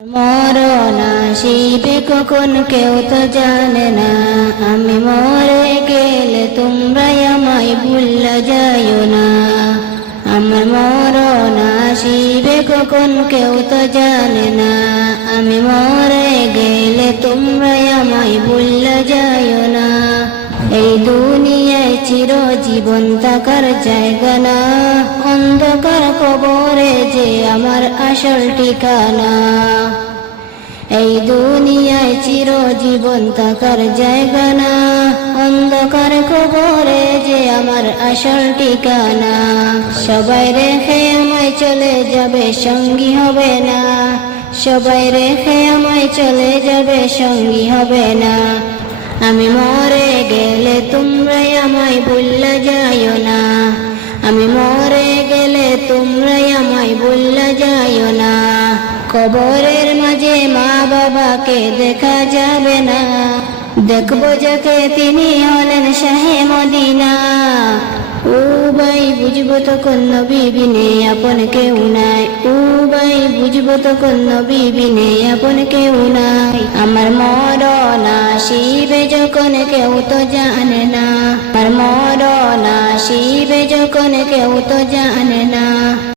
মরণ আসিবে কখন কেউ তো জানে না। আমি মরে গেলে তোমরাই আমায় ভুলে যাইও না। আমার মরণ আসিবে কখন কেউ তো জানে না। আমি মরে গেলে তোমরাই আমায় ভুলে যাইও না। এই দুনিয়ায় চিরজীবন থাকার জায়গা না, অন্ধকার কবরে যে আমার আসল ঠিকানা। এই দুনিয়ায় চিরজীবন থাকার জায়গা না, অন্ধকার কবরে যে আমার আসল ঠিকানা। সবাই রেখে আমায় চলে যাবে, সঙ্গী হবে না। সবাই রেখে আমায় চলে যাবে, সঙ্গী হবে না। আমি মরে গেলে তোমরাই আমায় ভুলে যাইও না। আমি মরে গেলে তোমরাই আমায় ভুলে যাইও না। কবরের মাঝে মা বাবাকে দেখা যাবে না, দেখবো যাকে তিনি হলেন শাহে মদিনা। ও ভাই বুঝবো তখন নবী বিনে আপন কেউ নাই। ও ভাই বুঝবো তখন নবী বিনে আপন কেউ নাই। আমার মরণ আসিবে যখন কেউ তো জানে না। আমার মরণ আসিবে যখন কেউ তো জানে না।